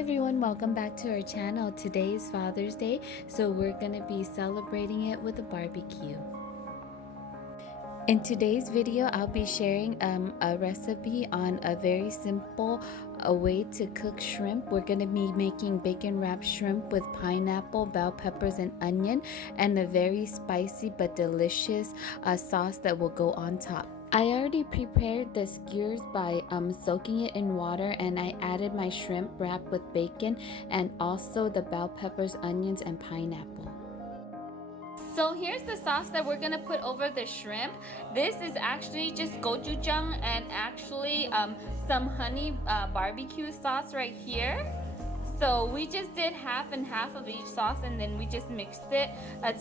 everyone, welcome back to our channel. Today is Father's Day, so we're gonna be celebrating it with a barbecue. In today's video, I'll be sharing a recipe on a very simple way to cook shrimp. We're gonna be making bacon wrapped shrimp with pineapple, bell peppers, and onion, and a very spicy but delicious sauce that will go on top. I already prepared the skewers by soaking it in water, and I added my shrimp wrapped with bacon and also the bell peppers, onions, and pineapple. So here's the sauce that we're gonna put over the shrimp. This is actually just gochujang and actually some honey barbecue sauce right here. So we just did half and half of each sauce, and then we just mixed it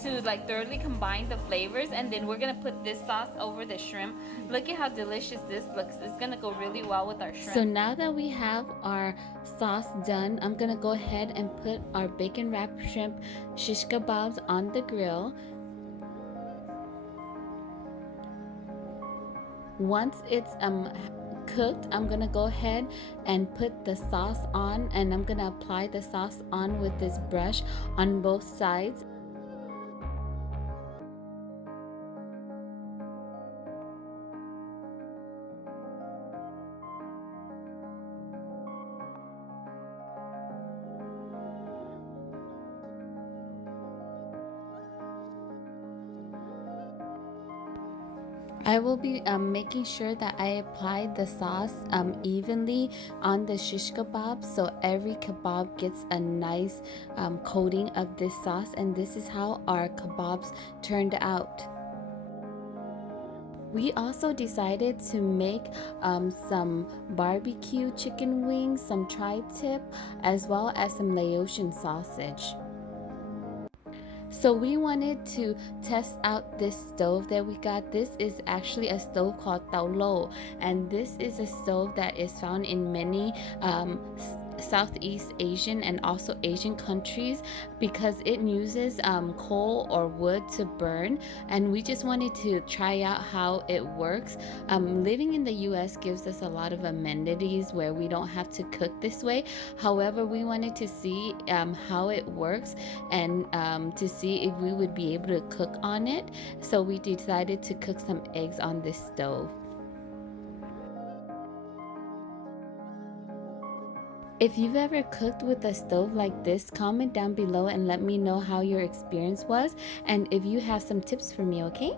to like thoroughly combine the flavors, and then we're gonna put this sauce over the shrimp. Look at how delicious this looks. It's gonna go really well with our shrimp. So now that we have our sauce done, I'm gonna go ahead and put our bacon wrapped shrimp shish kebabs on the grill. Once it's cooked, I'm gonna go ahead and put the sauce on, and I'm gonna apply the sauce on with this brush on both sides. I will be making sure that I apply the sauce evenly on the shish kebab, so every kebab gets a nice coating of this sauce, and this is how our kebabs turned out. We also decided to make some barbecue chicken wings, some tri-tip, as well as some Laotian sausage. So we wanted to test out this stove that we got. This is actually a stove called Tao Lo, and this is a stove that is found in many Southeast Asian and also Asian countries because it uses coal or wood to burn, and we just wanted to try out how it works. Living in the US gives us a lot of amenities where we don't have to cook this way. However, we wanted to see how it works and to see if we would be able to cook on it, so we decided to cook some eggs on this stove. If you've ever cooked with a stove like this, comment down below and let me know how your experience was, and if you have some tips for me, okay?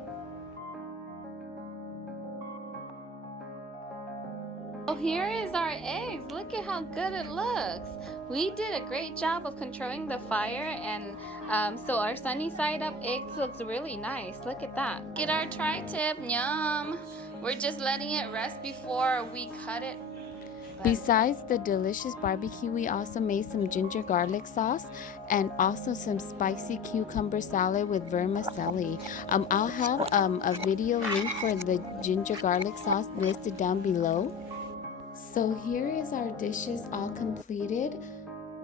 Oh, here is our eggs. Look at how good it looks. We did a great job of controlling the fire, and so our sunny side up eggs looks really nice. Look at that. Get our tri-tip, yum. We're just letting it rest before we cut it. Besides the delicious barbecue, we also made some ginger garlic sauce and also some spicy cucumber salad with vermicelli. I'll have a video link for the ginger garlic sauce listed down below. So here is our dishes all completed.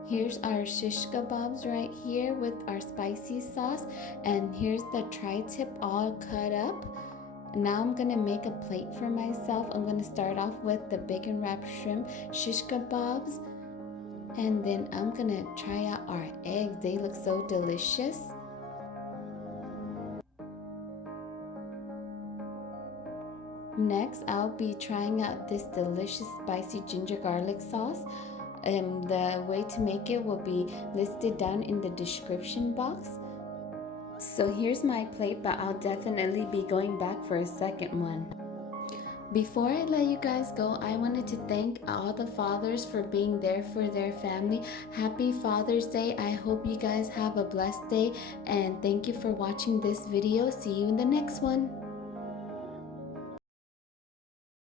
Here's our shish kebabs right here with our spicy sauce, and here's the tri-tip all cut up. Now I'm gonna make a plate for myself. I'm gonna start off with the bacon wrapped shrimp shish kebabs, and then I'm gonna try out our eggs. They look so delicious. Next, I'll be trying out this delicious spicy ginger garlic sauce. The way to make it will be listed down in the description box. So here's my plate, but I'll definitely be going back for a second one. Before I let you guys go, I wanted to thank all the fathers for being there for their family. Happy Father's Day. I hope you guys have a blessed day, and thank you for watching this video. See you in the next one.